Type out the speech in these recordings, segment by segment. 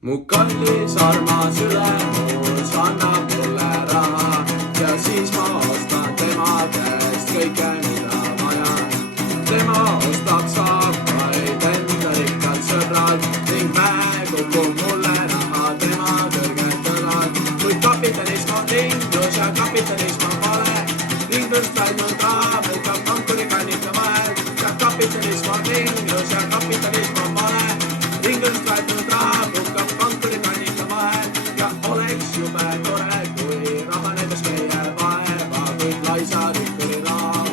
mu kallis armas ülemus annab mulle raha ja siis ma ostan tema käest kõike, mida vajan. Tema ostab saapaid enda rikkalt sõbralt ning päev kukub mulle raha tema kõrgelt õlalt. Kuid kapitalism on ringlus ja kapitalism on vale. Ringlust läinud raha võtab pankuri kannite vahel ja kapitalism on ringlus ja kapitalism on vale. Ringlust läinud raha võtab pankuri kannite vahel ja oleks jube tore, kui raha näitas meie vaeva, kuid laisa rikkuri raha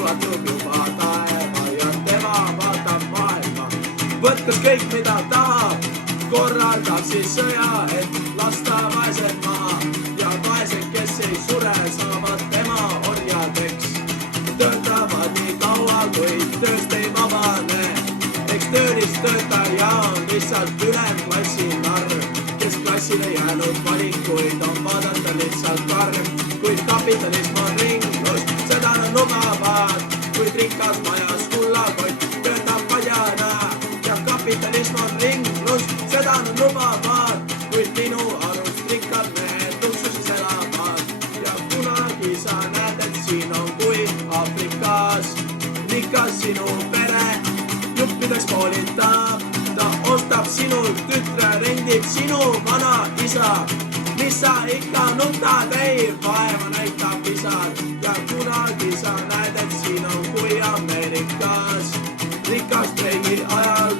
ulatub juba taeva ja tema vaatab maailma. Võtkas kõik, mida tahab, korraldab siis sõja, et lasta vaesed maha ja vaesed, kes ei sure, saavad tema orjadeks. Töötavad nii kaua, kui tööst ei vabane. Eks töölistöötaja on lihtsalt ülemklassi narr. Keskklassile jäänud valikuid on vaadata lihtsalt karm. Kuid kapitalism on ringlus, seda nad lubavad. Kuid rikas majas kullakott töötab padjana ja kapitalism on ringlus, seda nad lubavad. Kuid minu arust rikkad mehed luksuses elavad ja kunagi sa näed, et siin on kui Aafrikas. Rikas sinu pere juppideks koolitab, ta ostab sinult tütre, rendib sinu vana isa. Mis sa ikka nutad, ei vaeva näitab isad ja kunagi sa näed, et siin on kui Ameerikas. Rikas streigi ajal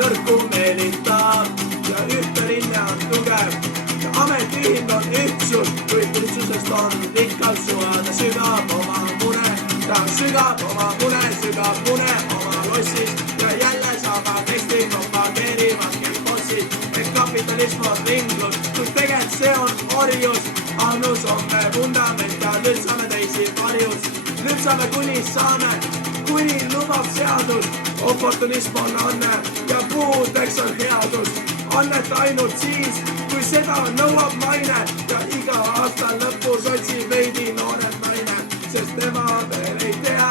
nõrku meelitab ja ühte rinne on tugev ja ametiühing on ühtsus, kuid ühtsusest on rikkal suada, sügab oma mune, ta sügab oma mune, sügab mune oma lossis ja jälle saab Eesti propageerivad kõik bossid, et kapitalism on ringlus, kus tegelikult see on orjus. Annus on me vundament ja lütsame teisi varjus, lütsame kuni saame, kuni lubab seadus. Oportunism on anne ja puudeks on headus, annet ainult siis, kui seda nõuab maine ja iga aasta lõpus otsib veidi noored naine, sest tema veel ei tea,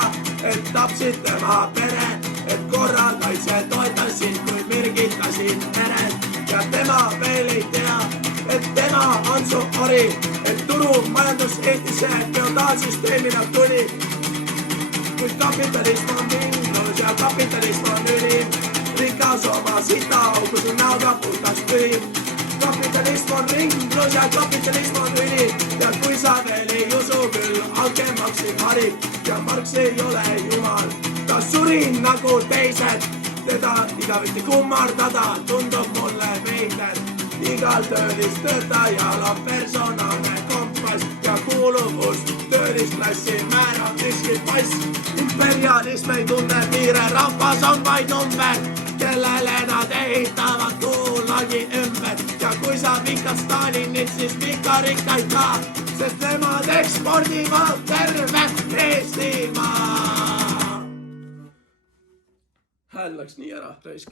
et tapsid tema pere, et korraldasid toetasid, kuid mirgitasid meret ja tema veel ei tea, et tema on su ori, et turumajandus Eestisse feodaalsüsteemina tuli. Kuid kapitalism on ringlus ja kapitalism on ülim, rikas oma sita aukus on näoga puhtaks pühib. Kapitalism on ringlus ja kapitalism on ülim ja kui sa veel ei usu küll, alge Marxi harib ja Marx ei ole jumal, ta suri nagu teised, teda igavesti kummardada tundub mulle veider. Igal töölistöötajal on personaalne kompass ja kuuluvus töölisklassi määrab riski pass. Imperialism ei tunne piire, rahvas on vaid number, kellele nad ehitavad kuulagi ümber. Ja kui sa vihkad Stalinit, siis vihka rikkaid ka, sest nemad ekspordivad terve Eestimaa. Hääl läks nii ära, raisk.